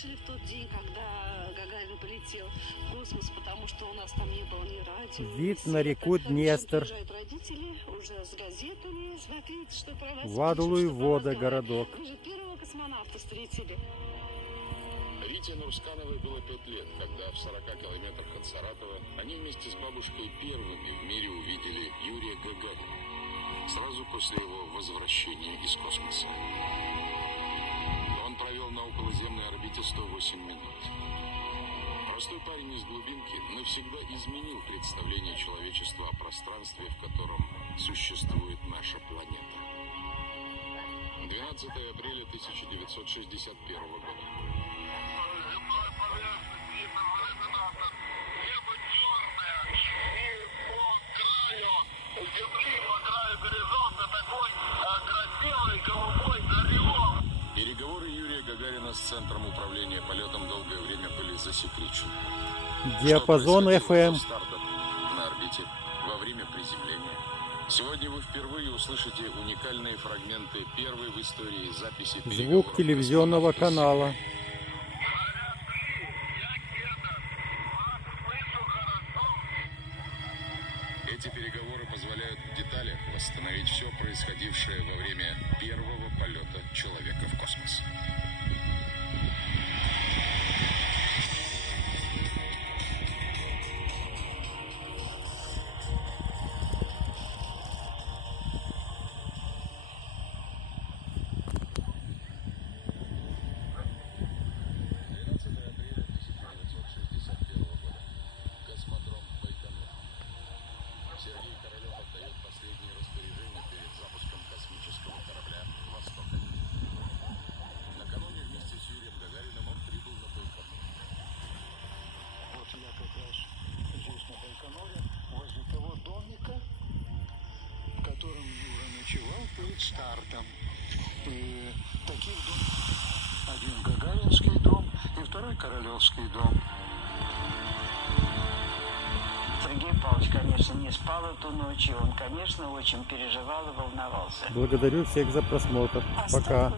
слышали в тот день, когда Гагарин полетел в космос, потому что у нас там не было ни радио, Вид ни на света. реку Днестр. Приезжают родители уже с газетами, смотрите, что про вас Вадулу и пишут, что про вас вода говорят. городок. Вы же первого космонавта встретили. Рите Нурскановой было 5 лет, когда в 40 километрах от Саратова они вместе с бабушкой первыми в мире увидели Юрия Гагарина, сразу после его возвращения из космоса. Он провел на околоземной орбите 108 минут. Простой парень из глубинки навсегда изменил представление человечества о пространстве, в котором существует наша планета. 12 апреля 1961 года. Переговоры Юрия Гагарина с Центром управления полетом долгое время были засекречены. Диапазон FM. На орбите, во время приземления. Сегодня вы впервые услышите уникальные фрагменты первой в истории записи Звук телевизионного канала. Эти переговоры позволяют в деталях восстановить все происходившее во время первого полета человека в космос. Сергей Королев отдает последние распоряжения перед запуском космического корабля «Восток-1». Накануне вместе с Юрием Гагариным он прибыл на Байконур. Вот я как раз здесь на Байконуре, возле того домика, в котором Юра ночевал перед стартом. И таких домов: один Гагаринский дом и второй Королевский дом. Сергей Павлович, конечно, не спал эту ночь, и он, конечно, очень переживал и волновался. Благодарю всех за просмотр. Пока.